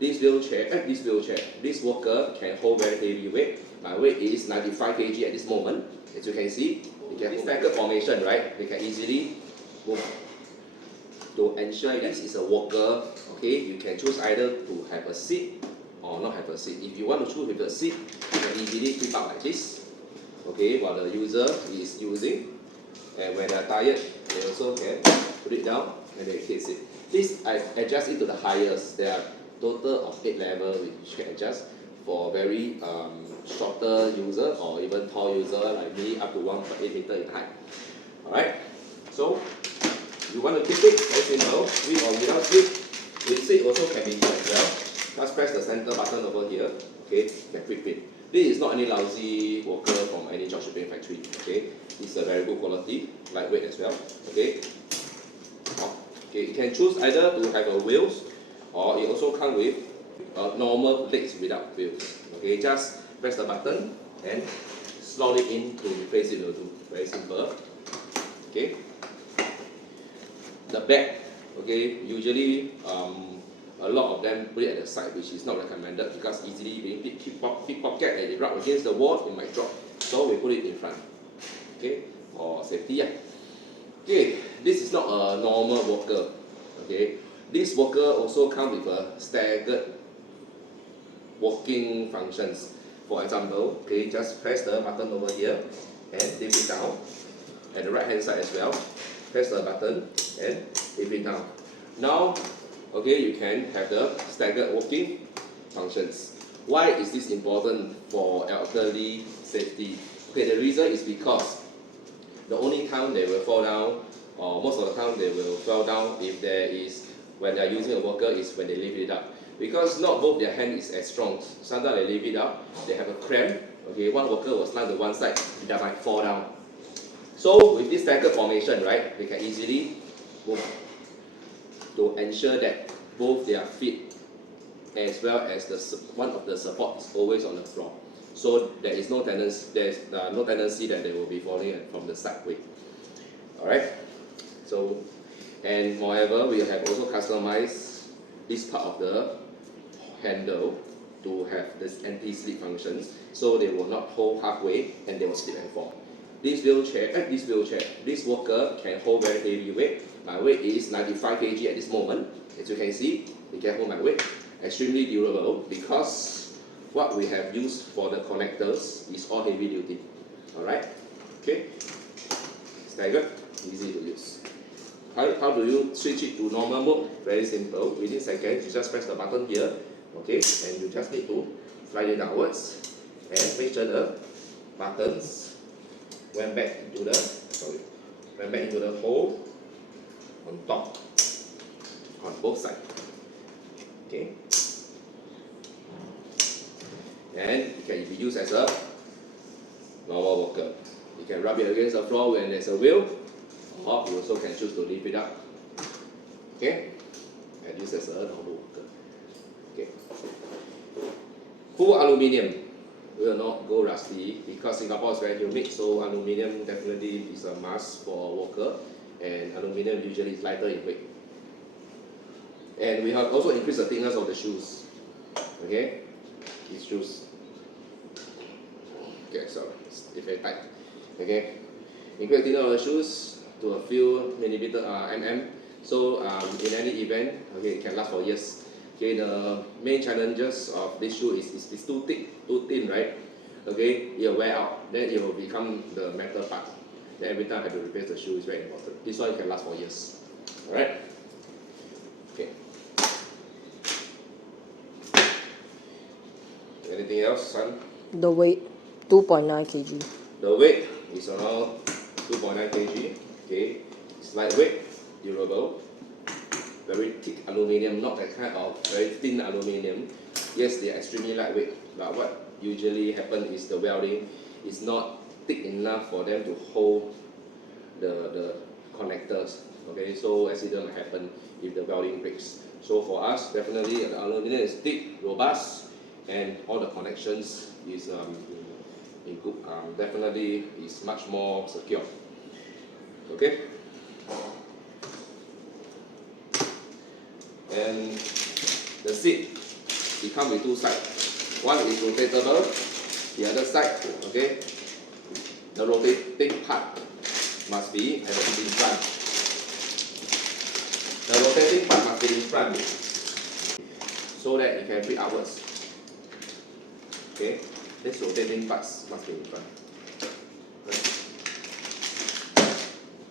this worker can hold very heavy weight. My weight is 95 kg at this moment. As you can see, you can this staggered formation, right? We can easily move. To ensure this is a walker, okay, you can choose either to have a seat or not have a seat. If you want to choose with a seat, you can easily flip up like this, okay, while the user is using. And when they are tired, they also can put it down and they can sit. This I adjust it to the highest. There are total of 8 levels which you can adjust for very shorter user or even tall user like me up to 1.8 meter in height. Alright, so you want to keep it very simple, with or without seat. With seat also can be used as well. Just press the center button over here, okay, and quick fit. This is not any lousy walker from any dropshipping factory, okay. It's a very good quality, lightweight as well, okay. Okay, you can choose either to have a wheels or it also comes with normal legs without wheels. Okay, just press the button and slot it in to replace it will do. Very simple. Okay. The bag, okay, usually a lot of them put it at the side, which is not recommended because easily being pickpocket and it rub against the wall, it might drop. So we put it in front, okay, for safety. Yeah. Okay, this is not a normal walker. Okay, this walker also comes with a staggered walking functions. For example, okay, just press the button over here and lift it down. At the right hand side as well, press the button and lift it down. Now, okay, you can have the staggered walking functions. Why is this important for elderly safety? Okay, the reason is because the only time they will fall down, or most of the time they will fall down if there is, when they are using a walker, is when they lift it up. Because not both their hand is as strong. Sometimes they lift it up, they have a cramp. Okay, one walker will slide to one side, they might fall down. So with this staggered formation, right, they can easily move to ensure that both their feet as well as one of the support is always on the floor. So there is no tendency that they will be falling from the side way. Alright. So, and moreover, we have also customized this part of the handle to have this anti-slip functions, so they will not hold halfway and they will slip and fall. This walker can hold very heavy weight. My weight is 95 kg at this moment. As you can see, it can hold my weight. Extremely durable because what we have used for the connectors is all heavy duty. Alright? Okay? Staggered, easy to use. How do you switch it to normal mode? Very simple. Within seconds, you just press the button here. Okay? And you just need to slide it downwards and make sure the buttons went back into the hole on top, on both sides. Okay, and it can be used as a normal walker. You can rub it against the floor when there's a wheel, or you also can choose to lift it up. Okay, and use as a normal walker. Okay, full aluminium will not go rusty because Singapore is very humid, so aluminium definitely is a must for a walker, and aluminium usually is lighter in weight. And we have also increased the thickness of the shoes. Okay, these shoes. Okay, sorry, it's very tight. Okay, increase the thickness of the shoes to a few mm. So in any event, okay, it can last for years. Okay, the main challenges of this shoe is it's too thick, too thin, right? Okay, it will wear out, then it will become the metal part. Then every time I have to replace the shoe is very important. This one can last for years. Alright? Okay. Anything else, son? The weight, 2.9 kg. The weight is around 2.9 kg. Okay, it's lightweight, durable. Very thick aluminium, not that kind of very thin aluminium. Yes, they are extremely lightweight, but what usually happens is the welding is not thick enough for them to hold the connectors. Okay, so accident might happen if the welding breaks. So for us, definitely the aluminium is thick, robust, and all the connections is in good. Definitely is much more secure. Okay. And the seat it comes with two sides. One is rotatable, the other side, okay, the rotating part must be in front. The rotating part must be in front, so that it can flip upwards. Okay, this rotating parts must be in front.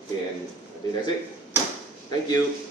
Okay, and I think that's it. Thank you.